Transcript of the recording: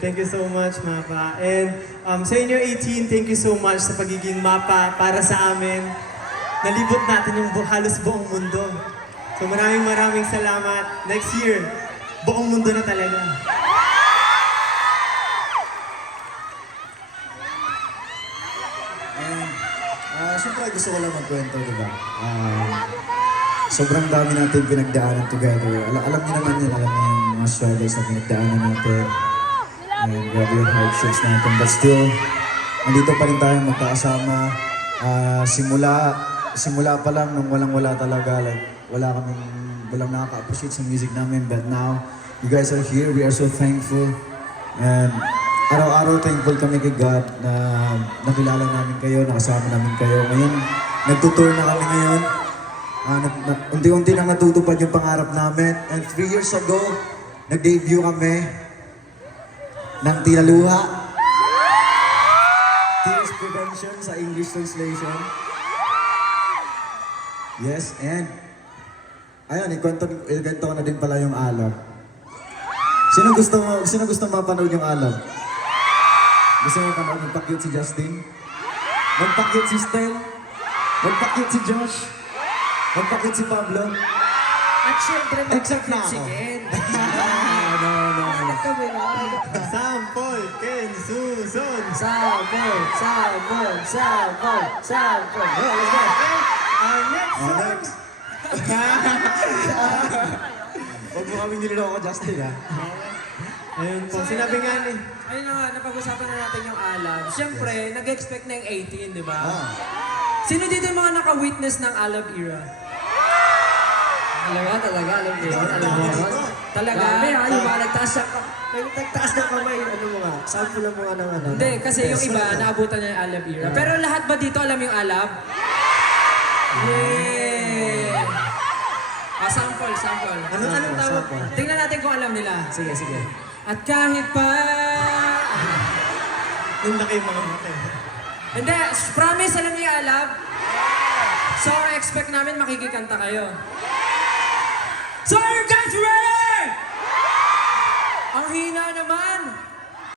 Thank you so much, Mapa. And um, sa inyo 18, thank you so much sa pagiging Mapa para sa amin. Nalibot natin yung bu- halos buong mundo. So maraming maraming salamat. Next year, buong mundo na talaga. And, ah, siyempre gusto ko lang magkwento, di ba? Ah, sobrang dami natin pinagdaanan together. Al alam niyo naman yun, alam niyo mga struggles na pinagdaanan natin. And grabe yung hardships natin. But still, nandito pa rin tayo magkakasama. Ah, simula, simula pa lang nung walang-wala talaga. Like, wala kaming, walang nakaka-appreciate sa music namin. But now, you guys are here. We are so thankful. And araw-araw thankful kami kay God na nakilala namin kayo, nakasama namin kayo. Ngayon, nagtutour na kami ngayon. Na, unti-unti nang natutupad yung pangarap namin. And three years ago, nag-debut kami ng Tinaluha. Tears Prevention sa English translation. Yes, and ayun, ikwento, ikwento ko na din pala yung alab. Sino gusto mo, sino gusto mapanood yung alab? Gusto mo mapanood magpakit si Justin? Magpakit si Stel? Magpakit si Josh? Magpakit si Pablo? At syempre, na si ako. Susan. Sabon, sabon, sabon, sabon. Oh, let's go. Our next Oh, song. Huwag mo kami niloloko, Justin, ha? Ayun po, sinabi nga ni... Ayun na nga, napag-usapan na natin yung alab. Siyempre, nag-expect na yung 18, di ba? Ah. Sino dito yung mga naka-witness ng alab era? Talaga, talaga, alam niyo yun, alam niyo yun. Talaga? Grabe mga nagtaas ng may nagtaas ng kamay, ano mo nga, sample lang mga ng ano. Hindi, kasi yung iba, naabutan na yung alab era. Pero lahat ba dito alam yung alab? Yeah! Ah, sample, sample. Ano, anong tawag? Tingnan natin kung alam nila. Sige, sige. At kahit pa... Yung laki yung mga mata. Hindi, promise alam niyo yung alab? So, expect namin makikikanta kayo. So, are you guys ready? Ang naman!